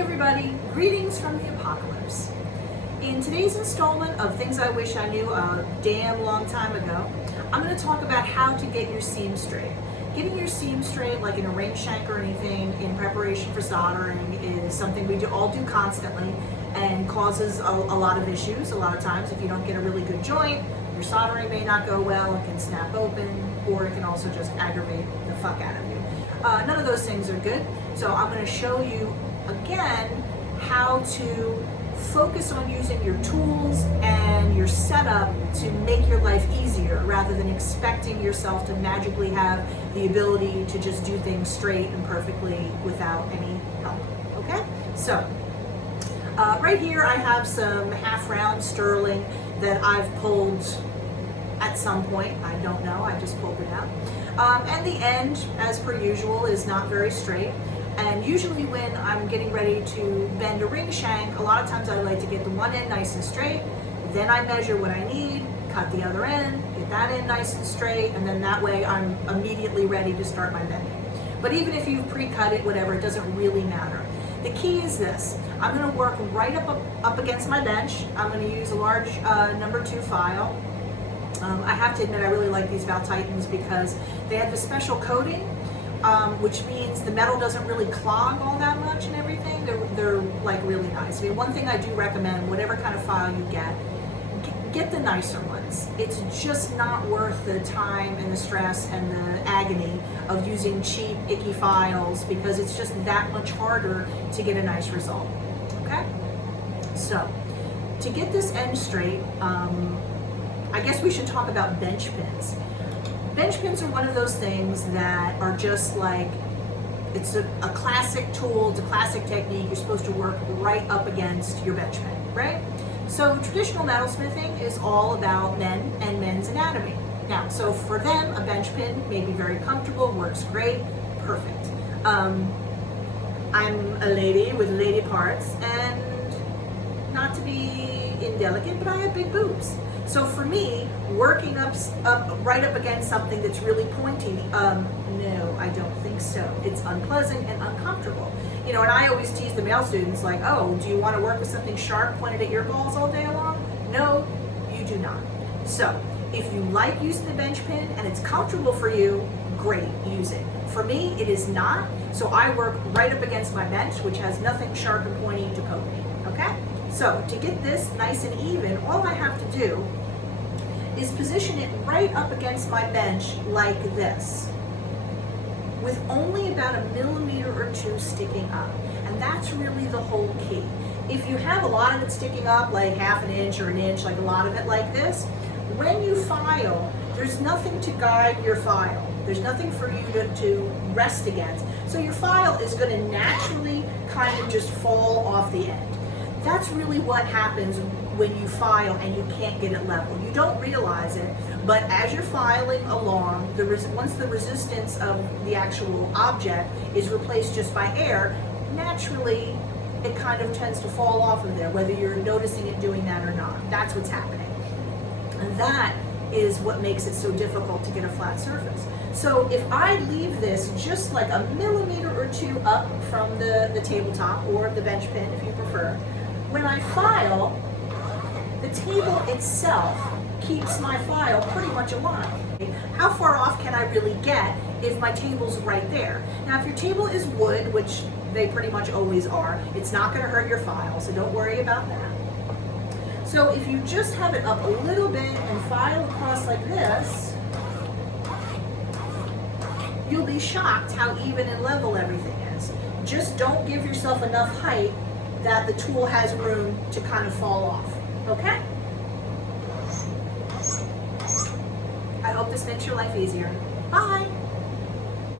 everybody, greetings from the apocalypse. In today's installment of Things I Wish I Knew a Damn Long Time Ago, I'm going to talk about how to get your seam straight. Getting your seam straight, like in a ring shank or anything, in preparation for soldering is something we all do constantly and causes a lot of issues. A lot of times if you don't get a really good joint, your soldering may not go well, it can snap open, or it can also just aggravate the fuck out of you. None of those things are good, so I'm going to show you again how to focus on using your tools and your setup to make your life easier rather than expecting yourself to magically have the ability to just do things straight and perfectly without any help. Okay? So, right here I have some half-round sterling that I've pulled at some point. I don't know, I just pulled it out. And the end, as per usual, is not very straight. And usually when I'm getting ready to bend a ring shank, a lot of times I like to get the one end nice and straight, then I measure what I need, cut the other end, get that end nice and straight, and then that way I'm immediately ready to start my bending. But even if you've pre-cut it, whatever, it doesn't really matter. The key is this: I'm going to work right up against my bench. I'm going to use a large number 2 file. I have to admit I really like these Val Titans because they have a special coating, which means the metal doesn't really clog all that much and everything. They're like really nice. I mean, one thing I do recommend, whatever kind of file you get the nicer ones. It's just not worth the time and the stress and the agony of using cheap, icky files because it's just that much harder to get a nice result. Okay? So, to get this end straight, I guess we should talk about bench pins. Bench pins are one of those things that are just like, it's a classic tool, it's a classic technique. You're supposed to work right up against your bench pin, right? So traditional metalsmithing is all about men and men's anatomy. Now, so for them, a bench pin may be very comfortable, works great, perfect. I'm a lady with lady parts, and not to be indelicate, but I have big boobs. So for me, working right up against something that's really pointy, no, I don't think so. It's unpleasant and uncomfortable. You know, and I always tease the male students like, oh, do you want to work with something sharp pointed at your balls all day long? No, you do not. So if you like using the bench pin and it's comfortable for you, great, use it. For me, it is not, so I work right up against my bench, which has nothing sharp and pointy to poke me, okay? So to get this nice and even, all I have to do is position it right up against my bench like this, with only about 1 millimeter or 2 sticking up. And that's really the whole key. If you have a lot of it sticking up, like 1/2 inch or 1 inch, like a lot of it like this, when you file, there's nothing to guide your file. There's nothing for you to rest against. So your file is going to naturally kind of just fall off the end. That's really what happens when you file and you can't get it level. You don't realize it, but as you're filing along, once the resistance of the actual object is replaced just by air, naturally it kind of tends to fall off of there, whether you're noticing it doing that or not. That's what's happening. And that is what makes it so difficult to get a flat surface. So if I leave this just like 1 millimeter or 2 up from the tabletop or the bench pin if you prefer, when I file, the table itself keeps my file pretty much aligned. How far off can I really get if my table's right there? Now, if your table is wood, which they pretty much always are, it's not going to hurt your file, so don't worry about that. So if you just have it up a little bit and file across like this, you'll be shocked how even and level everything is. Just don't give yourself enough height that the tool has room to kind of fall off, okay? I hope this makes your life easier. Bye.